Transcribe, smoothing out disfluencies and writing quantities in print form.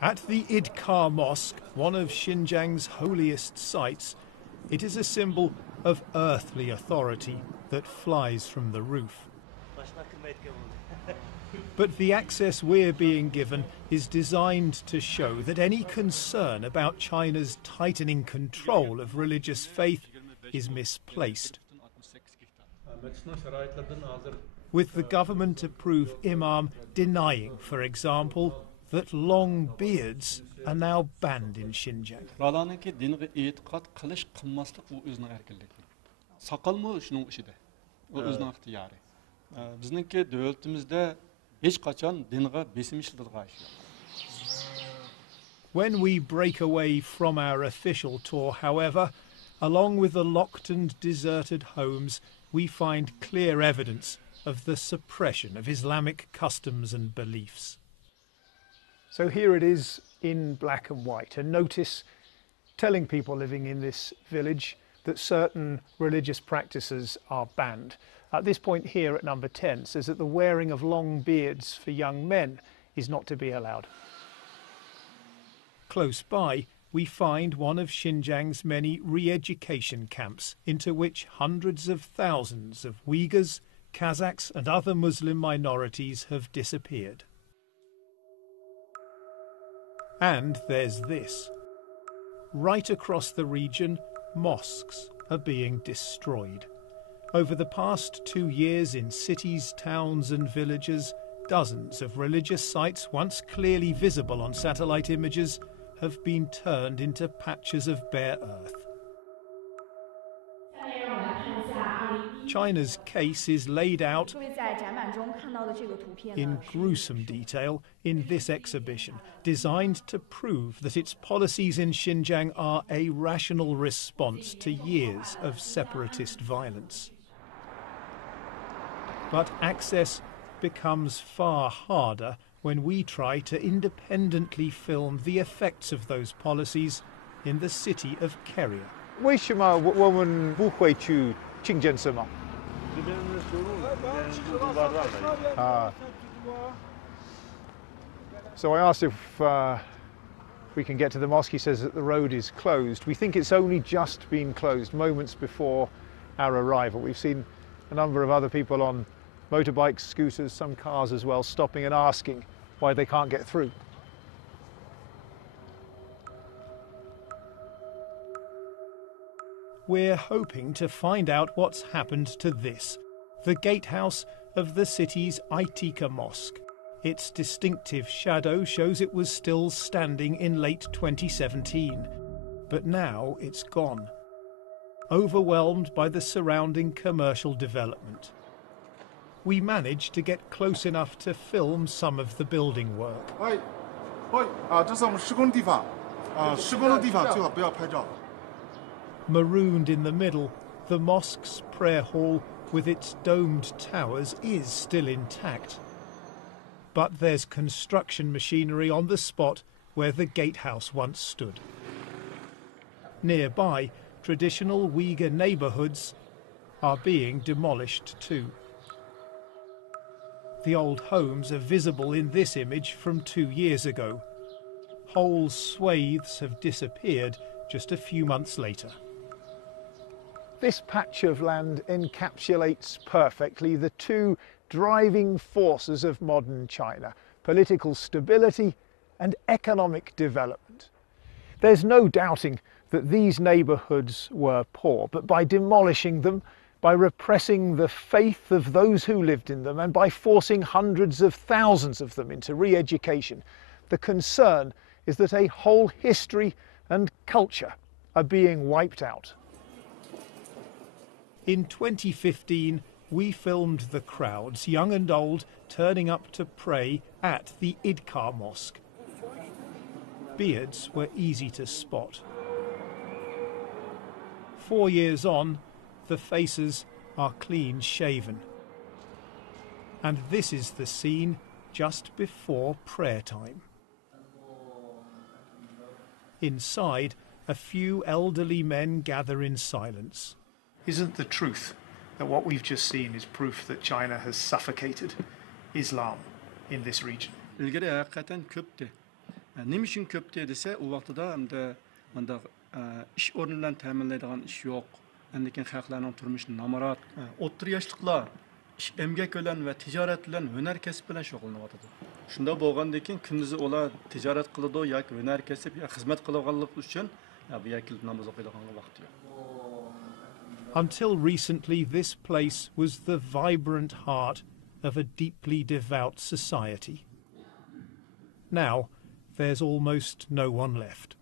At the Idkar Mosque, one of Xinjiang's holiest sites, it is a symbol of earthly authority that flies from the roof. But the access we're being given is designed to show that any concern about China's tightening control of religious faith is misplaced. With the government-approved imam denying, for example, that long beards are now banned in Xinjiang. When we break away from our official tour, however, along with the locked and deserted homes, we find clear evidence of the suppression of Islamic customs and beliefs. So here it is in black and white, a notice telling people living in this village that certain religious practices are banned. At this point here at number 10 says that the wearing of long beards for young men is not to be allowed. Close by, we find one of Xinjiang's many re-education camps into which hundreds of thousands of Uyghurs, Kazakhs and other Muslim minorities have disappeared. And there's this. Right across the region, mosques are being destroyed. Over the past 2 years in cities, towns and villages, dozens of religious sites once clearly visible on satellite images have been turned into patches of bare earth. China's case is laid out in gruesome detail in this exhibition, designed to prove that its policies in Xinjiang are a rational response to years of separatist violence. But access becomes far harder when we try to independently film the effects of those policies in the city of Keria. 为什么我们不会去清真寺吗？ So I asked if we can get to the mosque. He says that the road is closed. We think it's only just been closed moments before our arrival. We've seen a number of other people on motorbikes, scooters, some cars as well, stopping and asking why they can't get through. We're hoping to find out what's happened to this, the gatehouse of the city's Aitika Mosque. Its distinctive shadow shows it was still standing in late 2017, but now it's gone, overwhelmed by the surrounding commercial development. We managed to get close enough to film some of the building work. Marooned in the middle, the mosque's prayer hall with its domed towers is still intact. But there's construction machinery on the spot where the gatehouse once stood. Nearby, traditional Uyghur neighbourhoods are being demolished too. The old homes are visible in this image from 2 years ago. Whole swathes have disappeared just a few months later. This patch of land encapsulates perfectly the two driving forces of modern China: political stability and economic development. There's no doubting that these neighbourhoods were poor, but by demolishing them, by repressing the faith of those who lived in them, and by forcing hundreds of thousands of them into re-education, the concern is that a whole history and culture are being wiped out. In 2015, we filmed the crowds, young and old, turning up to pray at the Idkar Mosque. Beards were easy to spot. 4 years on, the faces are clean shaven. And this is the scene just before prayer time. Inside, a few elderly men gather in silence. Isn't the truth that what we've just seen is proof that China has suffocated Islam in this region? İlgari hakikaten köptü. Nima uchun ko'p desa, u vaqtida hamda bunda ish o'rni bilan ta'minlaydigan ish yo'q. Endi keyin xalqlarning turmushi namorat, o'ttir yoshliqlar ish emgak bilan va tijorat bilan, hunar kasb bilan shug'ullanyapti. Shunda bo'lgandan keyin kunduzi ular tijorat qiladi yoki hunar kasb yoki xizmat qilganlik uchun bu yoki namoz o'qiydigan vaqti yo'q. Until recently, this place was the vibrant heart of a deeply devout society. Now, there's almost no one left.